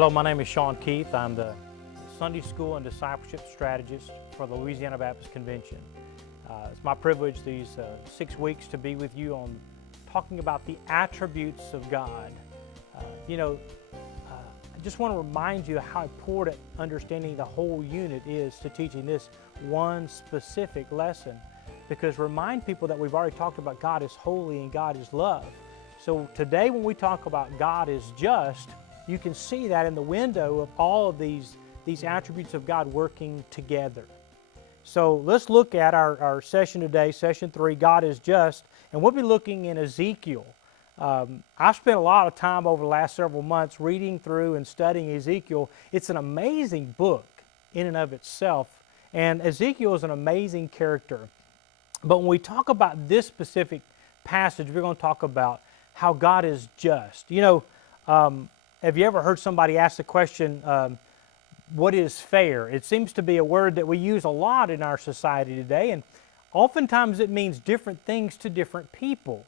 Hello, my name is Sean Keith. I'm the Sunday School and Discipleship Strategist for the Louisiana Baptist Convention. It's my privilege these 6 weeks to be with you on talking about the attributes of God. I just want to remind you how important understanding the whole unit is to teaching this one specific lesson, because remind people that we've already talked about God is holy and God is love. So today when we talk about God is just, you can see that in the window of all of these attributes of God working together. So let's look at our session today, session 3, God is just, and we'll be looking in Ezekiel. I've spent a lot of time over the last several months reading through and studying Ezekiel. It's an amazing book in and of itself, and Ezekiel is an amazing character. But when we talk about this specific passage, we're going to talk about how God is just. Have you ever heard somebody ask the question, what is fair? It seems to be a word that we use a lot in our society today, and oftentimes it means different things to different people.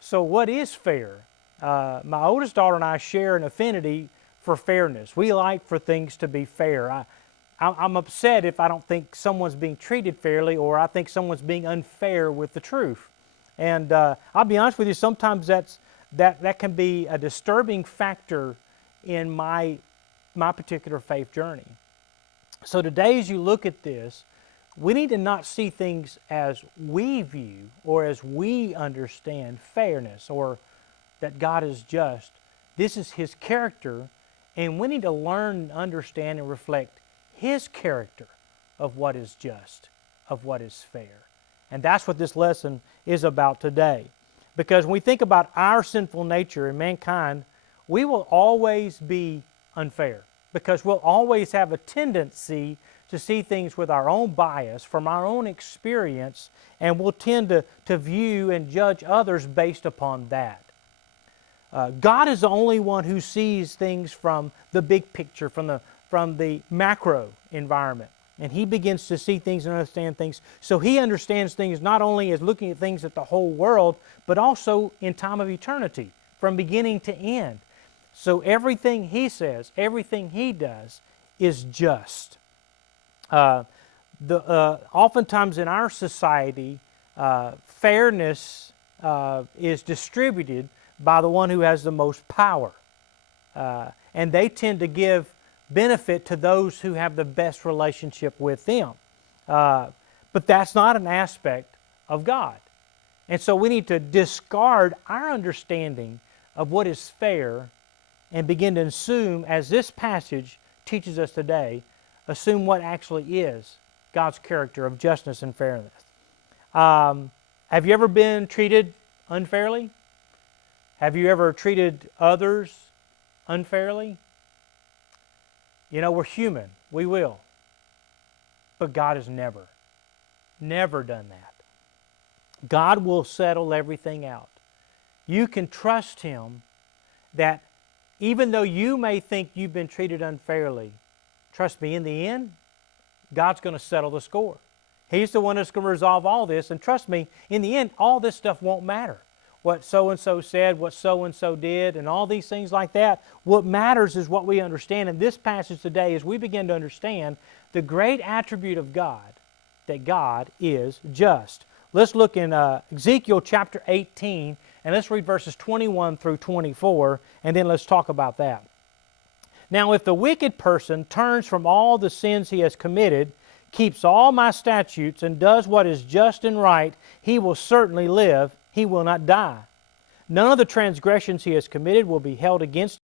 So what is fair? My oldest daughter and I share an affinity for fairness. We like for things to be fair. I'm upset if I don't think someone's being treated fairly, or I think someone's being unfair with the truth. And I'll be honest with you, sometimes that can be a disturbing factor in my particular faith journey. So today, as you look at this, we need to not see things as we view or as we understand fairness, or that God is just. This is His character, and we need to learn, understand, and reflect His character of what is just, of what is fair. And that's what this lesson is about today. Because when we think about our sinful nature in mankind, we will always be unfair, because we'll always have a tendency to see things with our own bias, from our own experience, and we'll tend to view and judge others based upon that. God is the only one who sees things from the big picture, from the macro environment. And He begins to see things and understand things. So He understands things not only as looking at things at the whole world, but also in time of eternity, from beginning to end. So everything He says, everything He does is just. Oftentimes in our society, fairness is distributed by the one who has the most power. And they tend to give benefit to those who have the best relationship with them. But that's not an aspect of God. And so we need to discard our understanding of what is fair and begin to assume, as this passage teaches us today, assume what actually is God's character of justness and fairness. Have you ever been treated unfairly? Have you ever treated others unfairly? We're human. We will. But God has never done that. God will settle everything out. You can trust Him that even though you may think you've been treated unfairly, trust me, in the end, God's going to settle the score. He's the one that's going to resolve all this, and trust me, in the end, all this stuff won't matter. What so-and-so said, what so-and-so did, and all these things like that. What matters is what we understand in this passage today as we begin to understand the great attribute of God, that God is just. Let's look in Ezekiel chapter 18, and let's read verses 21 through 24, and then let's talk about that. Now, if the wicked person turns from all the sins he has committed, keeps all my statutes, and does what is just and right, he will certainly live. He will not die. None of the transgressions he has committed will be held against